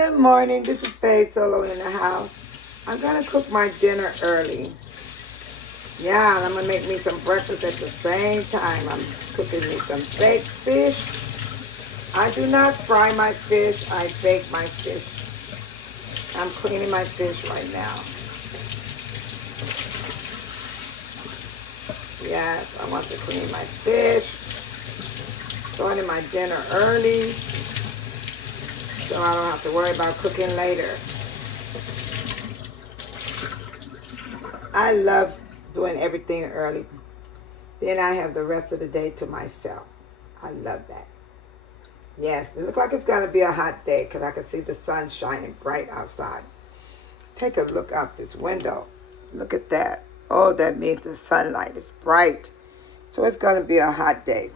Good morning. This is Faye Solo in the house. I'm going to cook my dinner early. Yeah, and I'm going to make me some breakfast at the same time. I'm cooking me some baked fish. I do not fry my fish. I bake my fish. I'm cleaning my fish right now. Yes, I want to clean my fish. Starting my dinner early, so I don't have to worry about cooking later. I love doing everything early. Then I have the rest of the day to myself. I love that. Yes, it looks like it's going to be a hot day because I can see the sun shining bright outside. Take a look out this window. Look at that. Oh, that means the sunlight is bright. So it's going to be a hot day.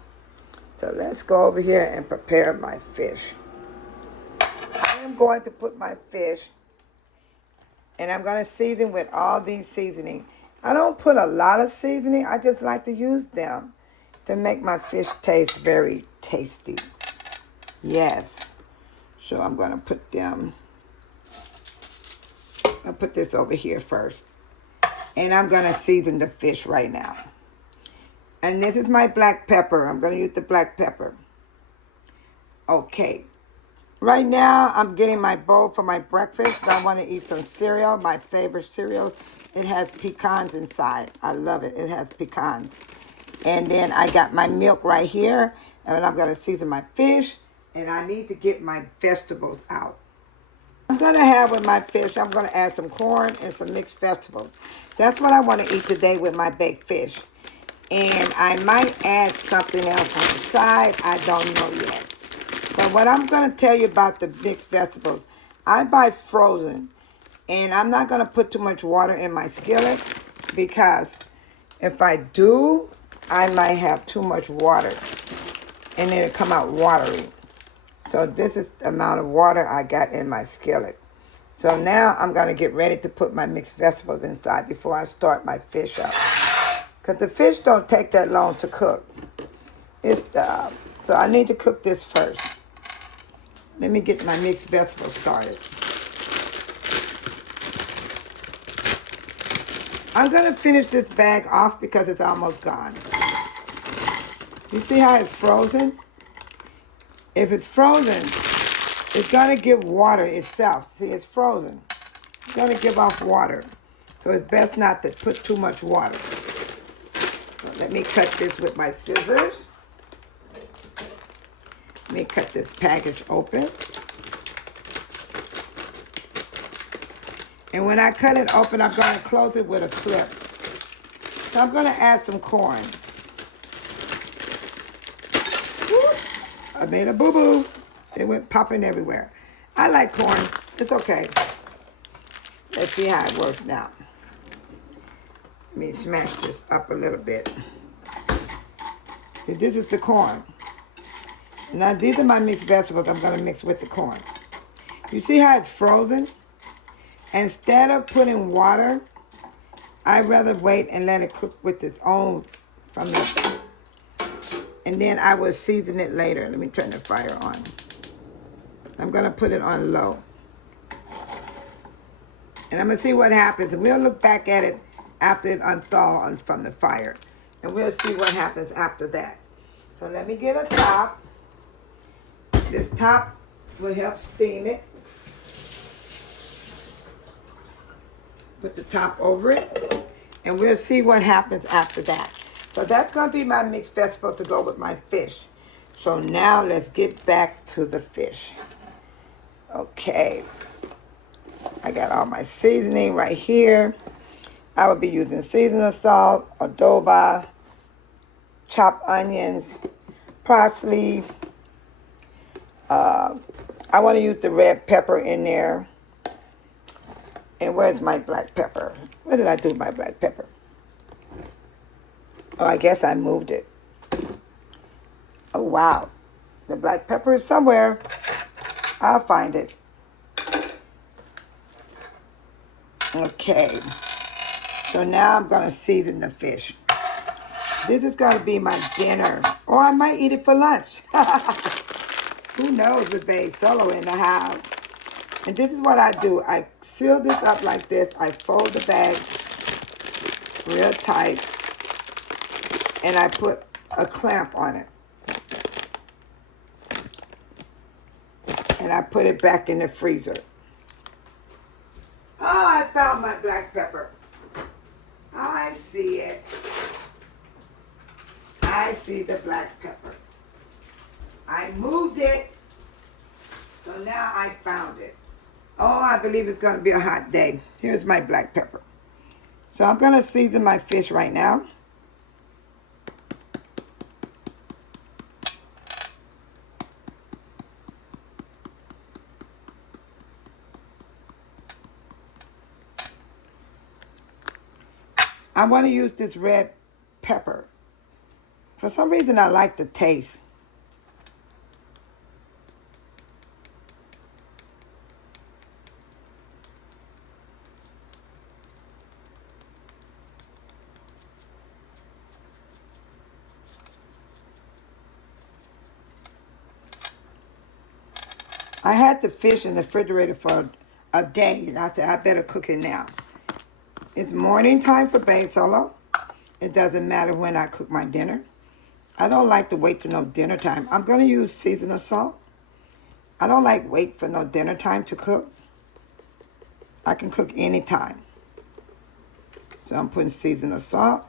So let's go over here and prepare my fish. I am going to put my fish, and I'm going to season with all these seasoning. I don't put a lot of seasoning. I just like to use them to make my fish taste very tasty. Yes. So I'm going to put them. I'll put this over here first. And I'm going to season the fish right now. And this is my black pepper. I'm going to use the black pepper. Okay. Right now, I'm getting my bowl for my breakfast. I want to eat some cereal, my favorite cereal. It has pecans inside. I love it. It has pecans. And then I got my milk right here. And I'm going to season my fish. And I need to get my vegetables out. I'm going to have with my fish, I'm going to add some corn and some mixed vegetables. That's what I want to eat today with my baked fish. And I might add something else on the side. I don't know yet. But what I'm going to tell you about the mixed vegetables, I buy frozen. And I'm not going to put too much water in my skillet because if I do, I might have too much water. And it'll come out watery. So this is the amount of water I got in my skillet. So now I'm going to get ready to put my mixed vegetables inside before I start my fish up. Because the fish don't take that long to cook. So I need to cook this first. Let me get my mixed vegetables started. I'm going to finish this bag off because it's almost gone. You see how it's frozen? If it's frozen, it's going to give water itself. See, it's frozen. It's going to give off water. So it's best not to put too much water. So let me cut this with my scissors. Let me cut this package open. And when I cut it open, I'm going to close it with a clip. So I'm going to add some corn. I made a boo-boo. It went popping everywhere. I like corn. It's okay. Let's see how it works now. Let me smash this up a little bit. See, this is the corn. Now, these are my mixed vegetables I'm going to mix with the corn. You see how it's frozen? Instead of putting water, I'd rather wait and let it cook with its own from the... And then I will season it later. Let me turn the fire on. I'm going to put it on low. And I'm going to see what happens. And we'll look back at it after it unthaws from the fire. And we'll see what happens after that. So let me get a top. This top will help steam it. Put the top over it. And we'll see what happens after that. So that's going to be my mixed vegetable to go with my fish. So now let's get back to the fish. Okay. I got all my seasoning right here. I will be using seasoning salt, adobo, chopped onions, parsley. I want to use the red pepper in there. And where's my black pepper? What did I do with my black pepper? Oh, I guess I moved it. Oh, wow. The black pepper is somewhere. I'll find it. Okay. So now I'm going to season the fish. This is going to be my dinner. Or I might eat it for lunch. Who knows with Babe Solo in the house. And this is what I do. I seal this up like this. I fold the bag real tight. And I put a clamp on it. And I put it back in the freezer. Oh, I found my black pepper. Oh, I see it. I see the black pepper. I moved it. So now I found it. Oh, I believe it's going to be a hot day. Here's my black pepper. So I'm going to season my fish right now. I want to use this red pepper. For some reason, I like the taste. I had the fish in the refrigerator for a day, and I said, I better cook it now. It's morning time for Babe Solo. It doesn't matter when I cook my dinner. I don't like to wait for no dinner time. I'm going to use seasonal salt. I don't like wait for no dinner time to cook. I can cook anytime. So I'm putting seasonal salt.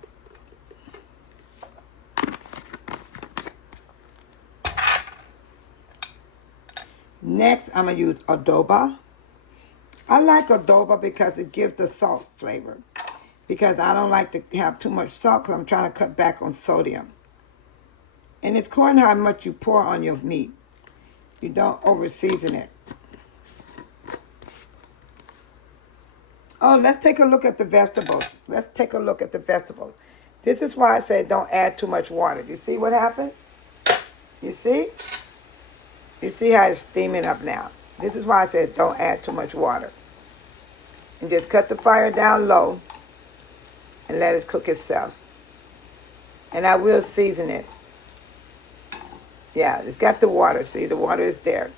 Next, I'm going to use adobo. I like adobo because it gives the salt flavor. Because I don't like to have too much salt because I'm trying to cut back on sodium. And it's according to how much you pour on your meat. You don't over season it. Oh, let's take a look at the vegetables. Let's take a look at the vegetables. This is why I said don't add too much water. You see what happened? You see? You see how it's steaming up now. This is why I said don't add too much water. And just cut the fire down low and let it cook itself. And I will season it. Yeah, it's got the water. See, the water is there.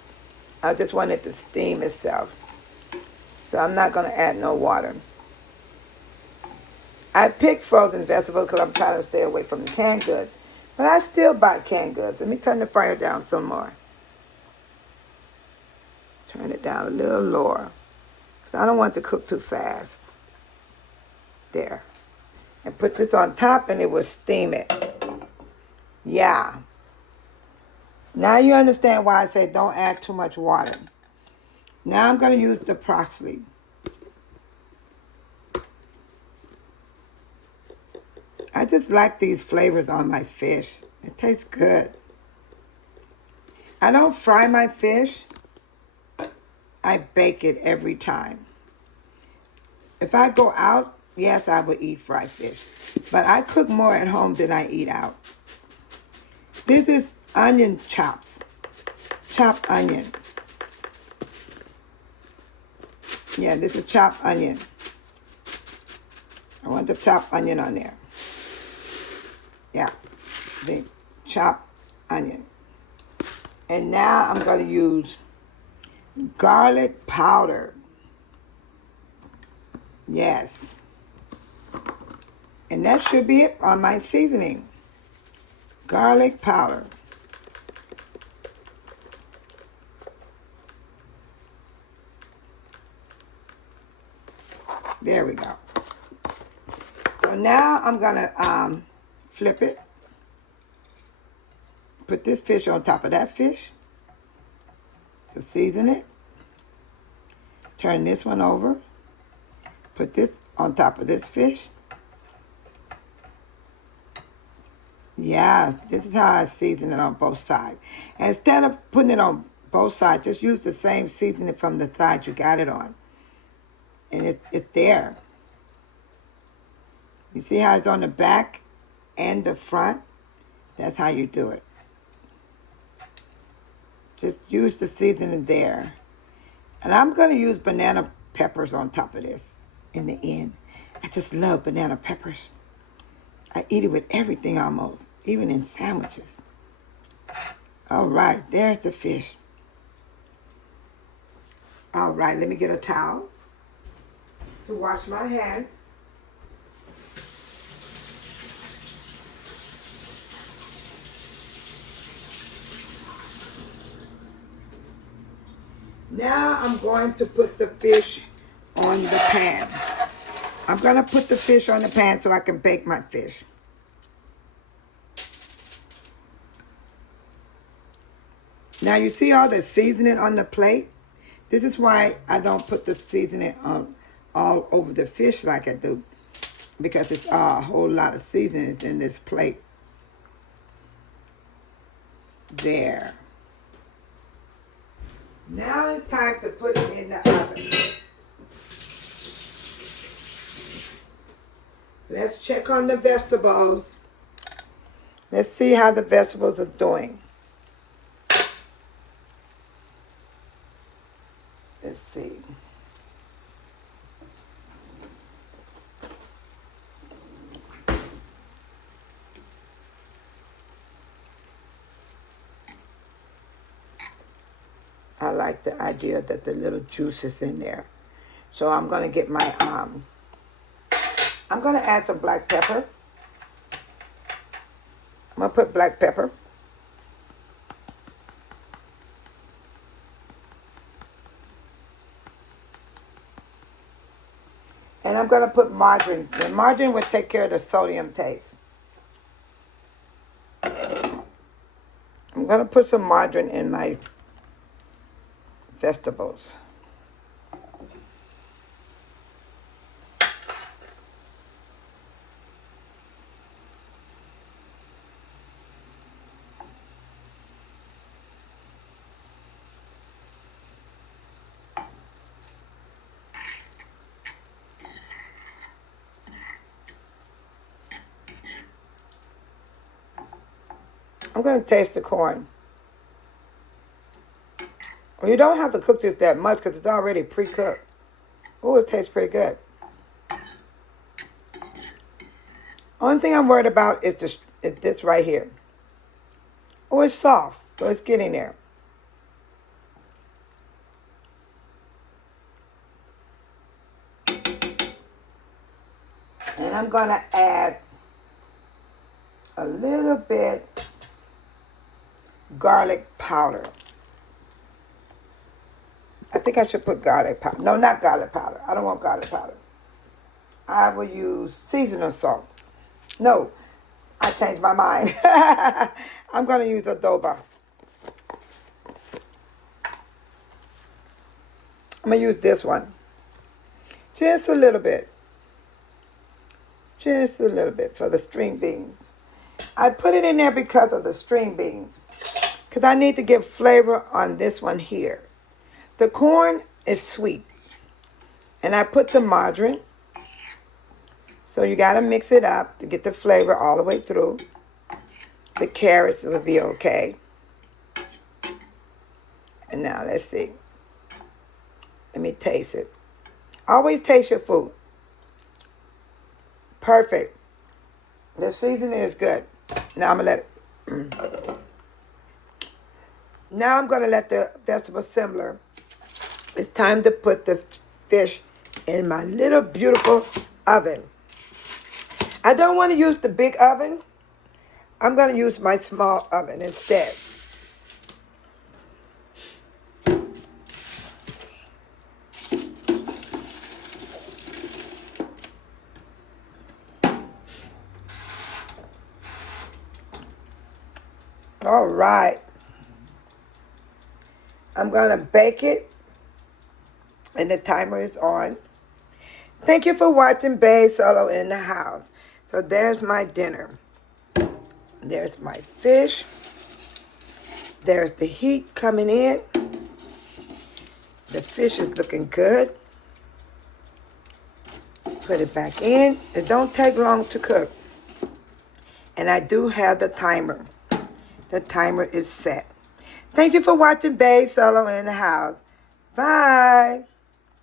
I just want it to steam itself. So I'm not going to add no water. I picked frozen vegetables because I'm trying to stay away from the canned goods. But I still buy canned goods. Let me turn the fire down some more. Turn it down a little lower. Because I don't want it to cook too fast. There. And put this on top and it will steam it. Yeah. Now you understand why I say don't add too much water. Now I'm going to use the parsley. I just like these flavors on my fish. It tastes good. I don't fry my fish. I bake it every time. If I go out, yes, I would eat fried fish. But I cook more at home than I eat out. This is onion chops. Chopped onion. Yeah, this is chopped onion. I want the chopped onion on there. Yeah, the chopped onion. And now I'm going to use garlic powder. Yes. And that should be it on my seasoning. Garlic powder. There we go. So now I'm going to flip it. Put this fish on top of that fish to season it. Turn this one over. Put this on top of this fish. Yeah, this is how I season it on both sides. And instead of putting it on both sides, just use the same seasoning from the side you got it on. And it's there. You see how it's on the back and the front? That's how you do it. Just use the seasoning there. And I'm going to use banana peppers on top of this in the end. I just love banana peppers. I eat it with everything almost, even in sandwiches. All right, there's the fish. All right, let me get a towel to wash my hands. Now I'm going to put the fish on the pan. I'm going to put the fish on the pan so I can bake my fish. Now you see all the seasoning on the plate? This is why I don't put the seasoning on all over the fish like I do, because it's a whole lot of seasoning in this plate. There. Now it's time to put it in the oven. Let's check on the vegetables. Let's see how the vegetables are doing. Let's see. I like the idea that the little juice is in there. So I'm going to get my, I'm going to add some black pepper. I'm going to put black pepper. And I'm going to put margarine. The margarine will take care of the sodium taste. I'm going to put some margarine in my vegetables. I'm going to taste the corn. Well, you don't have to cook this that much because it's already pre-cooked. Oh, it tastes pretty good. Only thing I'm worried about is this right here. Oh, it's soft, so it's getting there. And I'm going to add a little bit garlic powder. I think I should put garlic powder. No, not garlic powder. I don't want garlic powder. I will use seasoning salt. No, I changed my mind. I'm going to use adobo. I'm going to use this one. Just a little bit. Just a little bit for the string beans. I put it in there because of the string beans. Because I need to get flavor on this one here. The corn is sweet. And I put the margarine. So you got to mix it up to get the flavor all the way through. The carrots will be okay. And now let's see. Let me taste it. Always taste your food. Perfect. The seasoning is good. Now I'm going to let it. Now I'm going to let the vegetable simmer. It's time to put the fish in my little beautiful oven. I don't want to use the big oven. I'm going to use my small oven instead. All right. I'm going to bake it. And the timer is on. Thank you for watching Bae Solo in the House. So there's my dinner. There's my fish. There's the heat coming in. The fish is looking good. Put it back in. It don't take long to cook. And I do have the timer. The timer is set. Thank you for watching Bae Solo in the House. Bye.